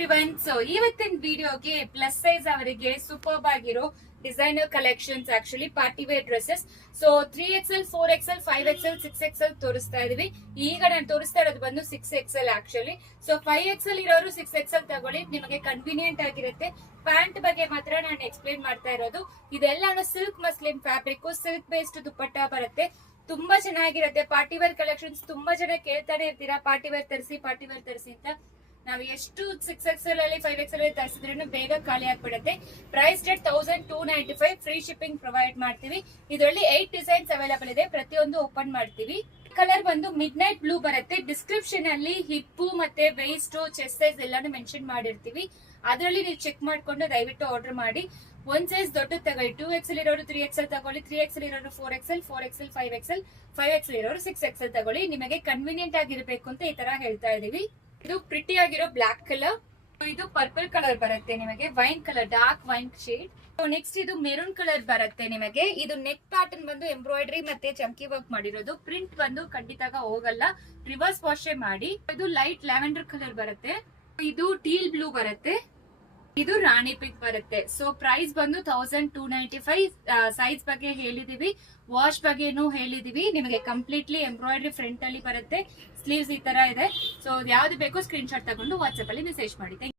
Everyone. So ಇವತ್ತಿನ ವಿಡಿಯೋಗೆ plus size ಅವರಿಗೆ ಸೂಪರ್ಬ್ ಆಗಿರೋ designer collections, actually party wear dresses. So 3XL, 4XL, 5XL, 6XL ತೋರಿಸ್ತಾ ಇದೀವಿ. ಈಗ ನಾನು ತೋರಿಸ್ತಾ ಇರೋದು ಬಂದು 6XL ಆಕ್ಚುಲಿ. ಸೊ 5XL ಇರೋರು 6XL ತಗೊಳ್ಳಿ, ನಿಮಗೆ ಕನ್ವೀನಿಯಂಟ್ ಆಗಿರುತ್ತೆ. ಪ್ಯಾಂಟ್ ಬಗ್ಗೆ ಮಾತ್ರ ನಾನು ಎಕ್ಸ್ಪ್ಲೇನ್ ಮಾಡ್ತಾ ಇರೋದು. ಇದೆಲ್ಲ silk muslin fabric, silk based dupatta ಬರುತ್ತೆ. ತುಂಬಾ ಚೆನ್ನಾಗಿರುತ್ತೆ. ಪಾರ್ಟಿ ವೇರ್ ಕಲೆಕ್ಷನ್ಸ್ ತುಂಬಾ ಜನ ಕೇಳ್ತಾನೆ ಇರ್ತೀರಾ, ಪಾರ್ಟಿ ವೇರ್ ತರಿಸಿ ಅಂತ. ನಾವು ಎಷ್ಟು 6XL ಅಲ್ಲಿ 5XL ಅಲ್ಲಿ ತರಿಸಿದ್ರೂ ಬೇಗ ಖಾಲಿ ಆಗ್ಬಿಡುತ್ತೆ. Price rate 1295, free shipping provide ಮಾಡ್ತೀವಿ. ಇದರಲ್ಲಿ 8 ಡಿಸೈನ್ಸ್ ಅವೈಲೇಬಲ್ ಇದೆ, ಪ್ರತಿಯೊಂದು ಓಪನ್ ಮಾಡ್ತೀವಿ. ಕಲರ್ ಬಂದು ಮಿಡ್ ನೈಟ್ ಬ್ಲೂ ಬರುತ್ತೆ. ಡಿಸ್ಕ್ರಿಪ್ಷನ್ ಅಲ್ಲಿ ಹಿಪ್ಪು ಮತ್ತೆ ವೇಸ್ಟ್, ಚೆಸ್ಟ್ ಸೈಜ್ ಎಲ್ಲಾನು ಮೆನ್ಷನ್ ಮಾಡಿರ್ತೀವಿ. ಅದರಲ್ಲಿ ನೀವು ಚೆಕ್ ಮಾಡ್ಕೊಂಡು ದಯವಿಟ್ಟು ಆರ್ಡರ್ ಮಾಡಿ. ಒಂದ್ ಸೈಜ್ ದೊಡ್ಡದು ತಗೊಳ್ಳಿ. 2XL ಇರೋರು 3XL ತಗೊಳ್ಳಿ, 3XL ಇರೋರು 4XL, 4XL 5XL, 5XL ಇರೋರು 6XL ತಗೊಳ್ಳಿ. ನಿಮಗೆ ಕನ್ವೀನಿಯಂಟ್ ಆಗಿರ್ಬೇಕು ಅಂತ ಈ ತರ ಹೇಳ್ತಾ ಇದೀವಿ. ಇದು ಪ್ರಿಟಿ ಆಗಿರೋ ಬ್ಲಾಕ್ ಕಲರ್, ಇದು ಪರ್ಪಲ್ ಕಲರ್ ಬರುತ್ತೆ ನಿಮಗೆ, wine colour, dark wine shade. Next ಇದು ಮೆರೂನ್ ಕಲರ್ ಬರುತ್ತೆ ನಿಮಗೆ. ಇದು ನೆಕ್ ಪ್ಯಾಟರ್ನ್ ಬಂದು ಎಂಬ್ರಾಯ್ಡರಿ ಮತ್ತೆ ಚಮ್ಕಿ ವರ್ಕ್ ಮಾಡಿರೋದು. ಪ್ರಿಂಟ್ ಬಂದು ಖಂಡಿತ ಹೋಗಲ್ಲ, ರಿವರ್ಸ್ ವಾಶ್ ಮಾಡಿ. ಇದು ಲೈಟ್ ಲ್ಯಾವೆಂಡರ್ ಕಲರ್ ಬರುತ್ತೆ. ಇದು ಟೀಲ್ ಬ್ಲೂ ಬರುತ್ತೆ. ಇದು ರಾಣಿ ಪಿಂಕ್ ಬರುತ್ತೆ. ಸೊ ಪ್ರೈಸ್ ಬಂದು 1295. ಸೈಜ್ ಬಗ್ಗೆ ಹೇಳಿದೀವಿ, ವಾಶ್ ಬಗ್ಗೆನೂ ಹೇಳಿದೀವಿ. ನಿಮಗೆ ಕಂಪ್ಲೀಟ್ಲಿ ಎಂಬ್ರಾಯ್ಡರಿ ಫ್ರಂಟ್ ಅಲ್ಲಿ ಬರುತ್ತೆ. ಸ್ಲೀವ್ಸ್ ಈ ತರ ಇದೆ. ಸೊ ಯಾವ್ದು ಬೇಕೋ ಸ್ಕ್ರೀನ್ ಶಾಟ್ ತಗೊಂಡು ವಾಟ್ಸ್ಆಪ್ ಅಲ್ಲಿ ಮೆಸೇಜ್ ಮಾಡಿ.